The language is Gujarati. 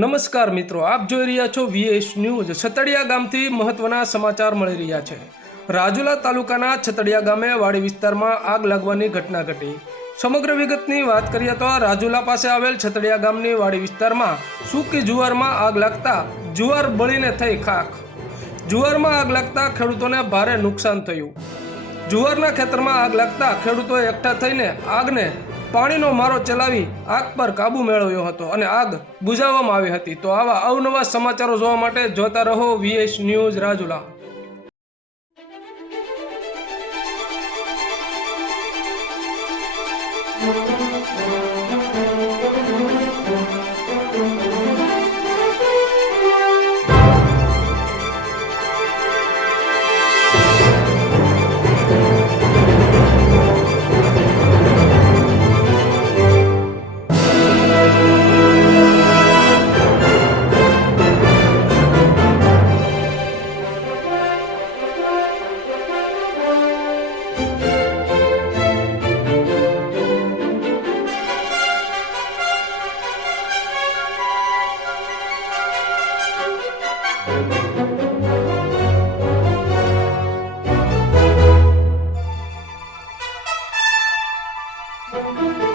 નમસ્કાર મિત્રો, આપ જોઈ રહ્યા છો વીએસ ન્યૂઝ। છતડિયા ગામથી મહત્વના સમાચાર મળી રહ્યા છે। રાજુલા તાલુકાના છતડિયા ગામે વાડી વિસ્તારમાં આગ લાગવાની ઘટના ઘટી। સમગ્ર વિગતની વાત કરીએ તો રાજુલા પાસે આવેલ છતડિયા ગામની વાડી વિસ્તારમાં સૂકી જુવારમાં આગ લાગતા જુવાર બળીને થઈ ખાખ। જુવારમાં આગ લાગતા ખેડૂતોને ભારે નુકસાન થયું। જુવારના ખેતરમાં આગ લાગતા ખેડૂતોએ એકઠા થઈને આગને પાણીનો મારો ચલાવી આગ પર કાબુ મેળવ્યો હતો અને આગ બુઝાવવામાં આવી હતી। તો આવા અવનવા સમાચારો જોવા માટે જોતા રહો VS news Rajula. Thank you.